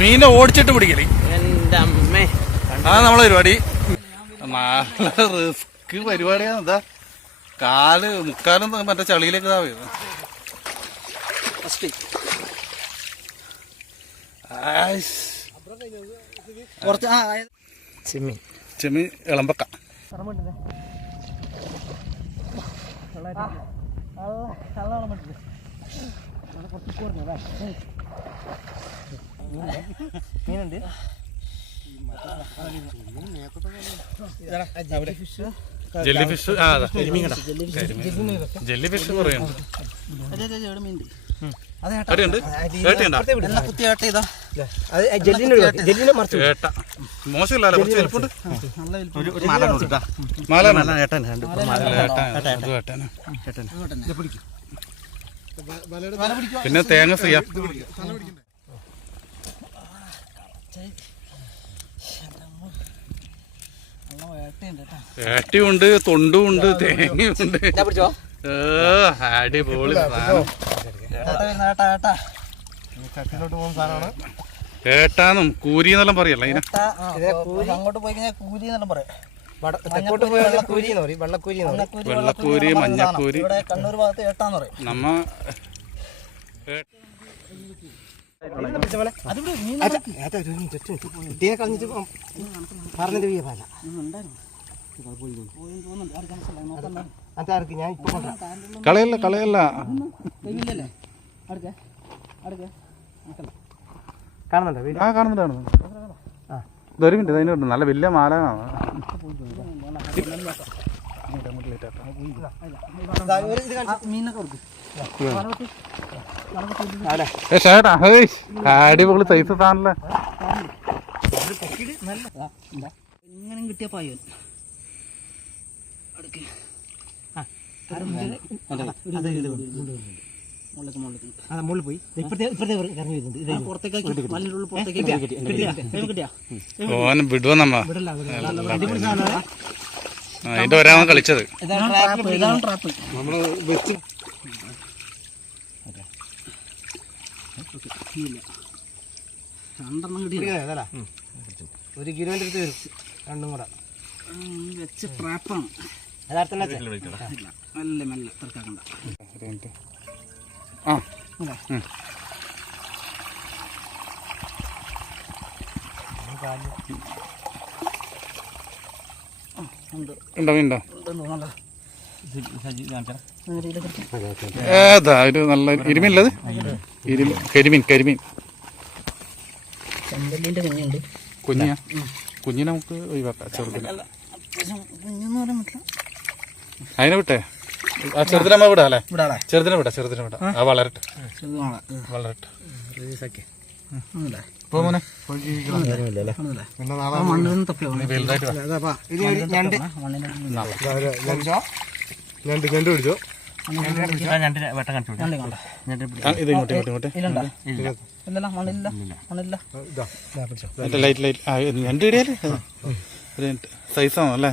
മീനെ ഓടിച്ചിട്ട് പിടിക്കല്. അതാണ് നമ്മളെ പരിപാടി. നല്ല റിസ്ക് പരിപാടിയാണ്. എന്താ മുക്കാലും മറ്റേ ചളിയിലേക്ക് ഇതാ വീഴുന്നത്. ചെമ്മീൻ ഇളമ്പക്ക. Jellyfish. ജെല്ലി ഫിഷ് കുറയുണ്ട്. മോശമില്ല, കുറച്ച് എളുപ്പുണ്ട്. പിന്നെ തേങ്ങ ചെയ്യാം. ഏട്ടിയുണ്ട്, തൊണ്ടുമുണ്ട്, തേങ്ങയുണ്ട്. അടിപൊളി ഏട്ടാന്നും കൂരി എന്നെല്ലാം പറയല്ല. അങ്ങോട്ട് പോയി കഴിഞ്ഞാൽ കൂരി എന്നെല്ലാം പറയാം. വെള്ളക്കൂരി, മഞ്ഞക്കൂരി. കണ്ണൂർ ഭാഗത്ത് ഏട്ടാന്ന് പറയും. നമ്മ കളയല്ല കളയല്ല. കാണുന്നുണ്ട്. ഒരു മിനിറ്റ്, അതിനുണ്ട് നല്ല വലിയ മാലാണ്. അടിപൊളി സൈസ് സാധനല്ലേ. എങ്ങനെ കിട്ടിയ പായോ മുകളിൽ പോയി ഓൻ വിടുവോ നമ്മ. അതിന്റെ ഒരാണ് കളിച്ചത്. ഒരു കിലോന്റെ അടുത്ത് വരും. രണ്ടും കൂടെ വെച്ച് ട്രാപ്പാണ്. മെല്ലെ മെല്ലെ തിരക്കാക്കണ്ട. ഏതാ ഒരു നല്ല ഇരുമീനല്ലത്? കരിമീൻ. ചെമ്പല്ലിന്റെ കുഞ്ഞുണ്ട്. കുഞ്ഞിനെ നമുക്ക് ഒഴിവാക്കാം. ചെറുതിനെ അതിനെ വിട്ടേ. ആ ചെറുതിനെ നമ്മ വിടാ അല്ലേ? ചെറുതിനെ വിടാ. ആ വളരട്ടെ. സൈസാണോ അല്ലേ?